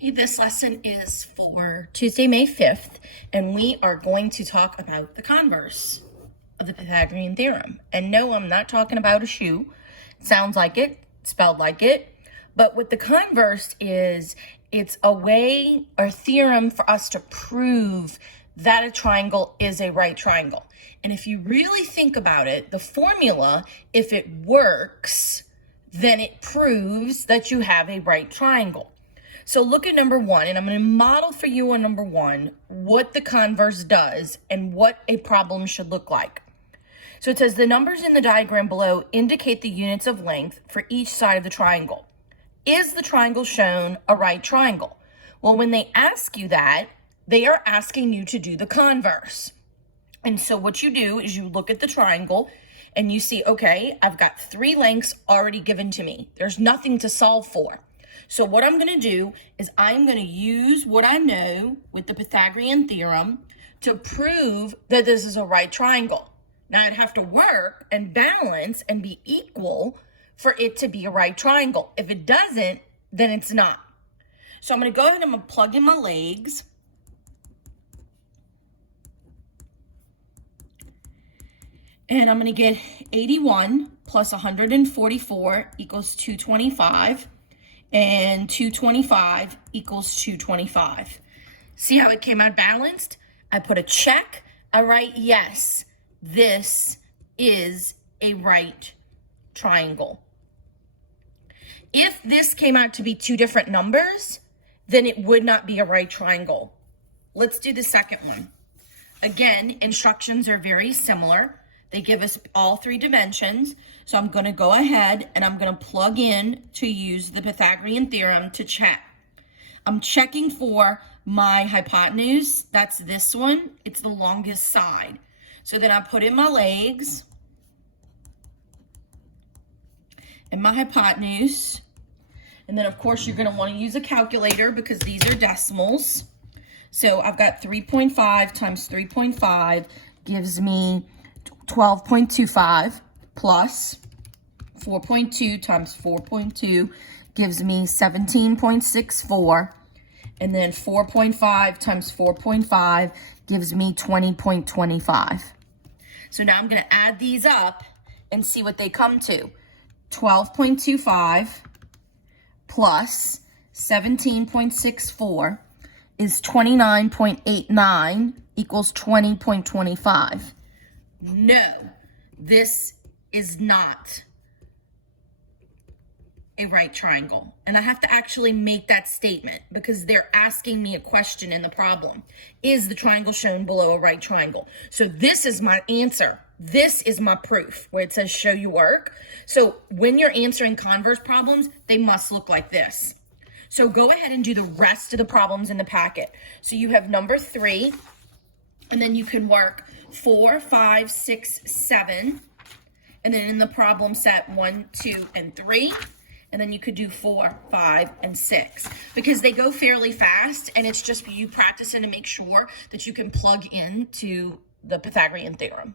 Hey, this lesson is for Tuesday, May 5th, and we are going to talk about the converse of the Pythagorean theorem. And no, I'm not talking about a shoe. It sounds like it, spelled like it. But what the converse is, it's a way or theorem for us to prove that a triangle is a right triangle. And if you really think about it, the formula, if it works, then it proves that you have a right triangle. So look at number one, and I'm going to model for you on number one what the converse does and what a problem should look like. So it says the numbers in the diagram below indicate the units of length for each side of the triangle. Is the triangle shown a right triangle? Well, when they ask you that, they are asking you to do the converse. And so what you do is you look at the triangle and you see, okay, I've got 3 lengths already given to me. There's nothing to solve for. So what I'm going to do is I'm going to use what I know with the Pythagorean theorem to prove that this is a right triangle. Now I'd have to work and balance and be equal for it to be a right triangle. If it doesn't, then it's not. So I'm going to go ahead and I'm going to plug in my legs. And I'm going to get 81 plus 144 equals 225. And 225 equals 225. See how it came out balanced? I put a check. I write, yes, this is a right triangle. If this came out to be 2 different numbers, then it would not be a right triangle. Let's do the second one. Again, instructions are very similar. They give us all 3 dimensions. So I'm going to go ahead and I'm going to plug in to use the Pythagorean theorem to check. I'm checking for my hypotenuse. That's this one. It's the longest side. So then I put in my legs and my hypotenuse. And then, of course, you're going to want to use a calculator because these are decimals. So I've got 3.5 times 3.5 gives me 12.25 plus 4.2 times 4.2 gives me 17.64. And then 4.5 times 4.5 gives me 20.25. So now I'm going to add these up and see what they come to. 12.25 plus 17.64 is 29.89 equals 20.25. No, this is not a right triangle. And I have to actually make that statement because they're asking me a question in the problem. Is the triangle shown below a right triangle? So this is my answer. This is my proof where it says show your work. So when you're answering converse problems, they must look like this. So go ahead and do the rest of the problems in the packet. So you have number 3, and then you can work 4, 5, 6, 7, and then in the problem set 1, 2, and 3, and then you could do 4, 5, and 6 because they go fairly fast, and it's just you practicing to make sure that you can plug into the Pythagorean theorem.